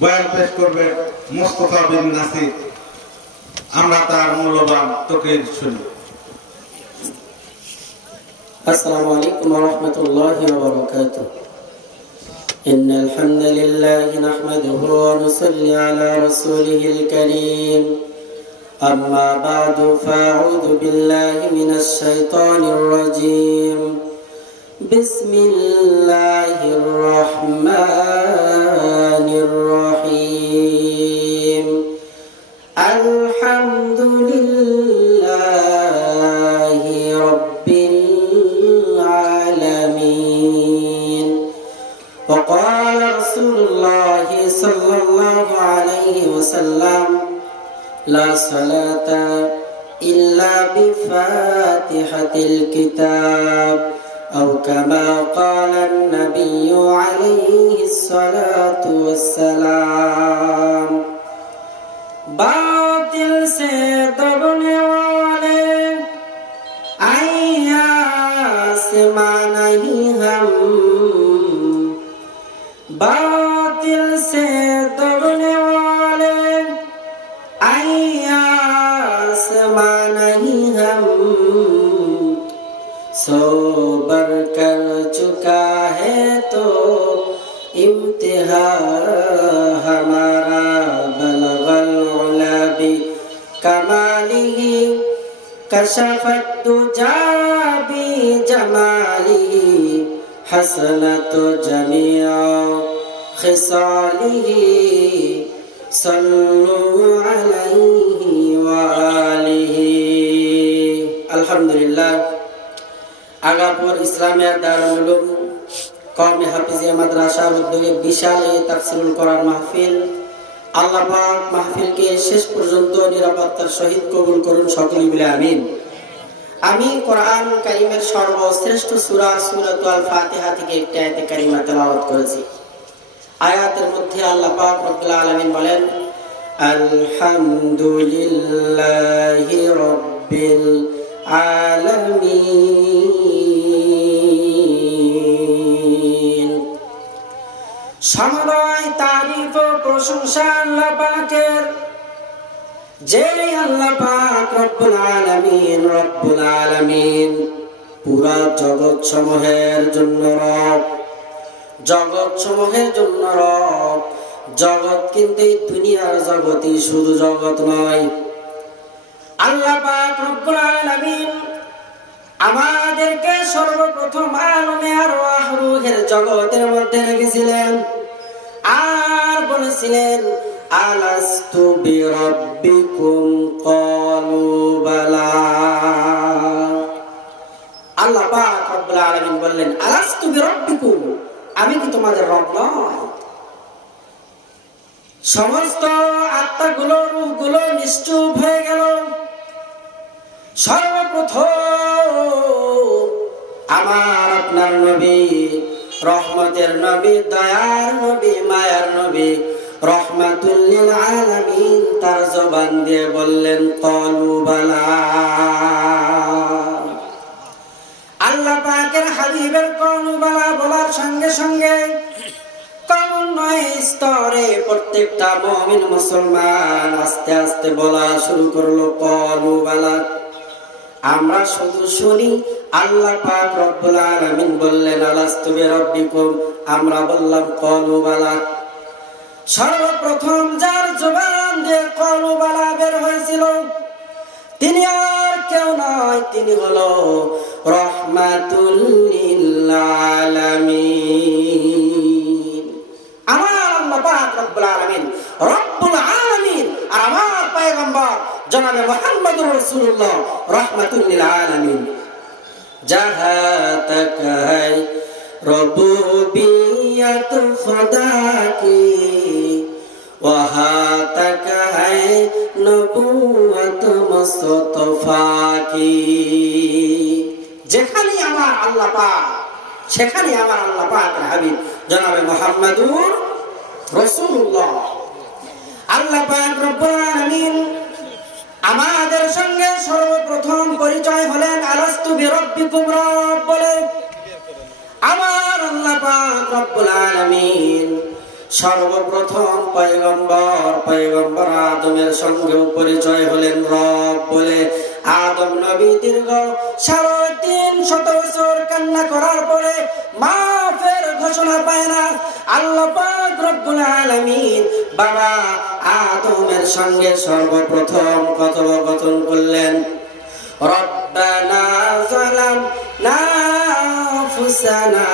বয়ান পেশ করবে মোস্তফা বিন নাসির আমরা তার মূল্যবান তোকে শুনি السلام عليكم ورحمة الله وبركاته إن الحمد لله نحمده ونصلي على رسوله الكريم أما بعد فأعوذ بالله من الشيطان الرجيم بسم الله الرحمن الرحيم. الحمد لله رب العالمين. وقال رسول الله صلى الله عليه وسلم لا صلاة إلا بفاتحة الكتاب. أو كما قال النبي عليه الصلاة والسلام باطل سے دبنے والے آئیا سے مانا ہی ہم باطل سے دبنے والے آئیا سے مانا ہی ہم बर कर चुका है तो इम्तिहा हमारा बलगल भी कमाली कशफत दुजा भी जमाली हसनत जमिया खिसाली सल्लु अलैहि वालिहि अल्हम्दुलिल्लाह। আগাপুর ইসলামিয়া দারুল কওমি হাফিজিয়া মাদ্রাসার উদ্যোগে বিশাল এই তাফসিরুল কোরআন মাহফিল। আল্লাহ পাক মাহফিলকে শেষ পর্যন্ত নিরাপত্তার সহিত কবুল করুন সকলে মিলে, আমিন। আমি কোরআন কারিমের সর্বশ্রেষ্ঠ সূরা সূরাতুল আল ফাতিহা থেকে একটি আয়াতে কারিমা তেলাওয়াত করেছি। আয়াতের মধ্যে আল্লাহ পাক রব্বুল আলামিন বলেন, আলহামদুলিল্লাহি রাব্বিল আলামিন। সময় তারিফ প্রশংসা আল্লাহ পাকের। যে আল্লাহ পাক রব্বুল আলামিন রব্বুল আলামিন পুরা জগৎ সমূহের জন্য রব, জগৎ সমূহের জন্য রব। জগৎ কিন্তু দুনিয়ার জগতই শুধু জগৎ নয়। আল্লাহ পাক রব্বুল আলামিন আমাদেরকে সর্বপ্রথম আলমে আর জগতের মধ্যে রেখেছিলেন। বলেছিলেন, আলাস্তু বিরাব্বিকুম? ক্বালু বালা। আল্লাহ পাক রব্বুল আলামিন বললেন, আলাস্তু বিরাব্বিকুম? আমি কি তোমাদের রব নয়? সমস্ত আত্মাগুলো, রূপগুলো নিশ্চুপ হয়ে গেল। সর্বপ্রথম আমার আপনার নবী রহমতের নবী, দয়ার নবী, মায়ার নবী। রহমাতুল্লিল আলামিন তার জবান দিয়ে বললেন বালা। আল্লাহ পাকের হাবিবের কলু বালা বলার সঙ্গে সঙ্গে কমন স্তরে প্রত্যেকটা মমিন মুসলমান আস্তে আস্তে বলা শুরু করল, কলু বালা। আমরা শুধু শুনি, আল্লাহ পাক রব্বুল আলামিন বললেন, আলাস্তু বিরাব্বিকুম? আমরা বললাম, কলু বালা। সর্বপ্রথম যার জবান দিয়ে কলু বালা বের হয়েছিল, তিনি আর কেউ নয়, তিনি হলো রহমাতুল লিল আলামিন আমার আল্লাহ পাক রব্বুল আলামিন রব্বুল আলামিন আর আমার পয়গম্বর জনাবে মোহাম্মদুর রাসূলুল্লাহ রাহমাতুল আলামিন। جہات ربوبیت خدا کی وہاں تک ہے نبوت مصطفیٰ কি যেখানে আমার আল্লাহ পাক সেখানে আমার আল্লাহ পাক হাবিব, জনাবে মোহাম্মদুর রসুল্লাহ আল্লাহ পাক পরিচয় হলেন, আলাস্তু বিরব্বিকুম রব বলে। আমার আল্লাহ পাক রব্বুল আলামিন সর্বপ্রথম পয়গম্বর পয়গম্বর আদমের সঙ্গেও পরিচয় হলেন রব বলে। আদম নবী দীর্ঘ সাড়ে তিন শত বছর কান্না করার পরে মাফের ঘোষণা পায় না। আল্লাহ পাক রব্বুল আলামিন বাবা আদমের সঙ্গে সর্বপ্রথম কথোপকথন করলেন। ربنا ظلمنا أنفسنا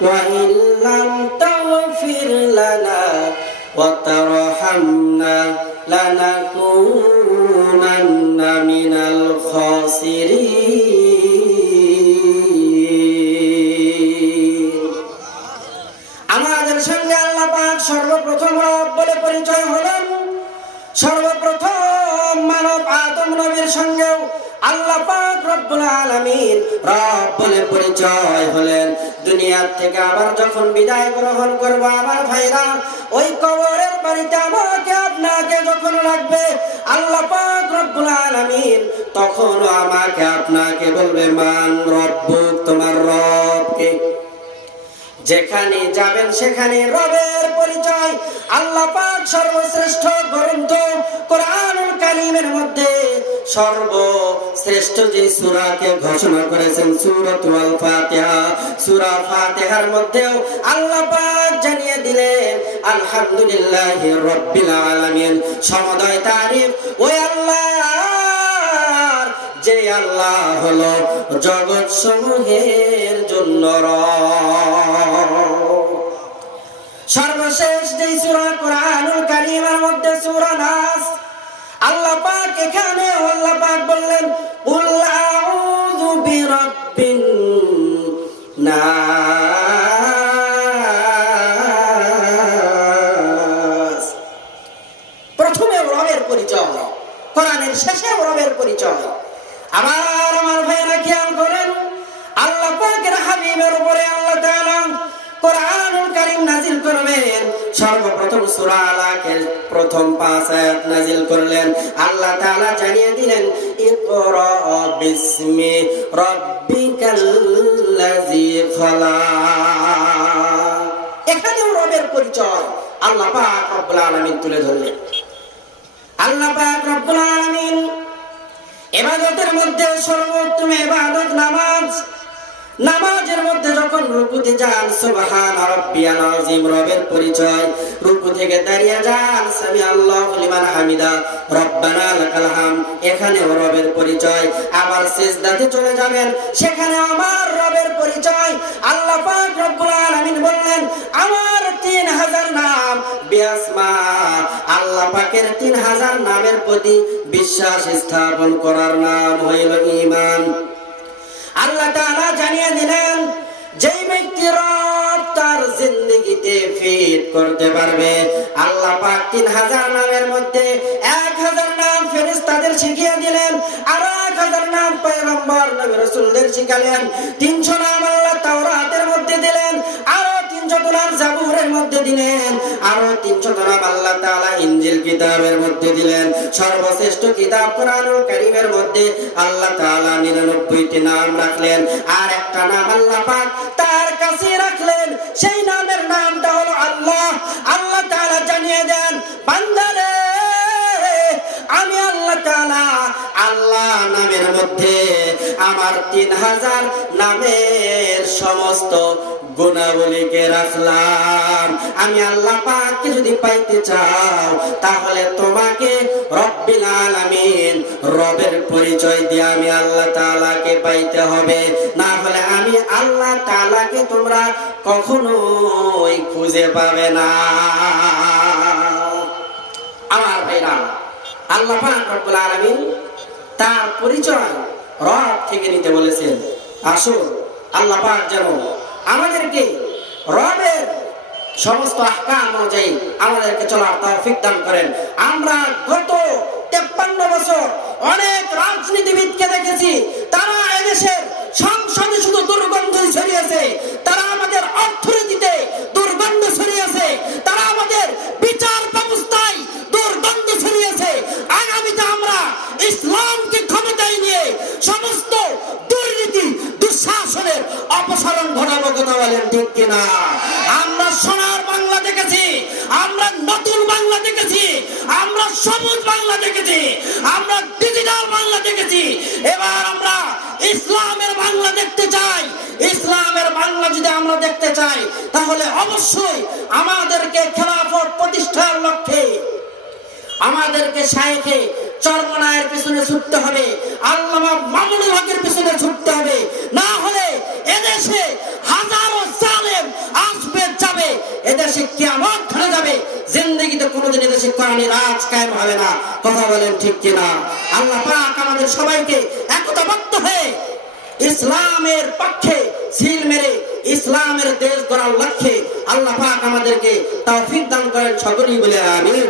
وإن لم تغفر لنا وترحمنا لنكونن من الخاسرين আমাদের সঙ্গে আল্লাহ পাক সর্বপ্রথম রব বলে পরিচয় হলেন সর্বপ্রথম মানব আদম নবীর সঙ্গেও আল্লাহ পাক রব্বুল আলামিন রব বলে পরিচয় হলেন। দুনিয়ার থেকে আবার যখন বিদায় গ্রহণ করব আমার ভাইরা, ওই কবরের বাড়িতে আমাকে আপনাকে যখন লাগবে, আল্লাহ পাক রব্বুল আলামিন তখন আমাকে আপনাকে বলবে, মান রব্বুক, তোমার রবকে। যেখানে যাবেন সেখানে রবের পরিচয়। আল্লাহ পাক সর্বশ্রেষ্ঠ গ্রন্থ কোরআনুল কালিমের মধ্যে সর্বশ্রেষ্ঠ যে সূরাকে ঘোষণা করেছেন সূরাতুল ফাতিহা। সূরা ফাতিহার মধ্যেও আল্লাহ পাক জানিয়ে দিলেন, আলহামদুলিল্লাহি রাব্বিল আলামিন। সমদয় তারিফ ওই আল্লাহ যে আল্লাহ হলো জগৎ সমূহের জন্য রব। সর্বশেষ যে সূরা কোরআনুল কারীমের মধ্যে সূরা নাস, আল্লাহ পাক এখানে আল্লাহ পাক বললেন, কুল আউযু বিরাব্বিন নাস প্রথমে রবের পরিচয় কোরআনের শেষে রবের পরিচয় পাকের হাবিবের উপরে আল্লাহ তাআলা কোরআনুল কারীম নাজিল করবেন। সর্বপ্রথম সূরা আলাকের প্রথম পাঁচ আয়াত নাজিল করলেন। আল্লাহ তাআলা জানিয়ে দিলেন, ইকরা বিসমি রাব্বিকাল্লাযী খালাক। এখানেও রবের পরিচয় আল্লাহ পাক রব্বুল আলামিন তুলে ধরলেন। আল্লাহ পাক রব্বুল আলামিন ইবাদতের মধ্যে সর্বোত্তম ইবাদত নামাজ নামাজের মধ্যে যখন রুকুতে যান সুবহান রাব্বিয়াল আযীম, রবের পরিচয়। রুকু থেকে দাঁড়িয়ে যান সামি আল্লাহু লিমান হামিদা, রব্বানা লাকাল হাম এখানে রবের পরিচয়। আবার সিজদাতে চলে যাবেন, সেখানে আমার রবের পরিচয়। আল্লাহ পাক রব্বুল আলামিন বললেন, আমার তিন হাজার নাম বিয়াসমা আল্লাহ পাকের তিন হাজার নামের প্রতি বিশ্বাস স্থাপন করার নাম হইল ঈমান। আল্লাহ তাআলা জানিয়ে দিলেন ব্যক্তি রব তার ফিট করতে পারবে, আল্লাহ পাক তিন হাজার নামের মধ্যে এক হাজার নাম ফেরেশতাদের শিখিয়ে দিলেন, আর এক হাজার নাম পয়গম্বর নবী রাসূলদের শিখালেন, তিনশো নাম আল্লাহ তাওরাতের মধ্যে দিলেন, আরও তিনশো জাবুরের মধ্যে দিলেন আরও তিনশো নাম আল্লাহ তাআলা ইনজিল কিতাবের মধ্যে দিলেন। সর্বশ্রেষ্ঠ কিতাব কোরআনুল কারীমের মধ্যে আল্লাহ তাআলা নিরানব্বইটি নাম রাখলেন। আর একটা নাম আল্লাহ পাক তার কাছে রাখলেন, সেই নামের নামটা হলো আল্লাহ। আল্লাহ তাআলা জানিয়ে দেন, বান্দারে, আমি আল্লাহ তাআলা আল্লাহ নামের মধ্যে আমার তিন হাজার নামের সমস্ত গুণাবলীকে রাখলাম। আমি আল্লাহ পাককে যদি পাইতে চাও, তাহলে তোমাকে রব্বিল আলামিন রবের পরিচয় দিয়ে আমি আল্লাহ তাআলাকে পাইতে হবে। না হলে আমি আল্লাহ তাআলাকে তোমরা কখনোই খুঁজে পাবে না। আমার ভাইরা, আল্লাহ পাক রব্বুল আলামিন তার পরিচয় রব থেকে নিতে বলেছেন। আসুন, আল্লাহ পাক যেন আমাদেরকে রবের সমস্ত আহকাম অনুযায়ী আমাদেরকে চলার তৌফিক দান করেন। আমরা গত তেপ্পান্ন বছর অনেক রাজনীতিবিদকে দেখেছি, তারা এদেশের সংসদে শুধু দুর্গন্ধ ছড়িয়েছে। বলেন ঠিক কিনা? আমরা সোনার বাংলা দেখেছি, আমরা নতুন বাংলা দেখেছি, আমরা সবুজ বাংলা দেখেছি, আমরা ডিজিটাল বাংলা দেখেছি। এবার আমরা ইসলামের বাংলা দেখতে চাই। ইসলামের বাংলা যদি আমরা দেখতে চাই, তাহলে অবশ্যই আমাদেরকে খেলাফত প্রতিষ্ঠার লক্ষ্যে, আমাদেরকে সাহেকে চরমনায়ের পিছনে ছুটতে হবে, আল্লামা মামুনুল হকের পিছনে ছুটতে হবে। না হলে এদেশে হাজারো জালেম আসবে, যাবে। এদেশে কিয়ামত ঘটে যাবে। জিন্দগিতে কোনোদিন এদেশে কোরআনের কায়েম হবে না। কথা বলেন ঠিক কিনা? আল্লাহ পাক আমাদের সবাইকে একতাবদ্ধ হয়ে ইসলামের পক্ষে সিল মেরে ইসলামের দেশ গড়ার লক্ষ্যে আল্লাহ পাক আমাদেরকে তৌফিক দান করেন, সকলেই বলে আমিন।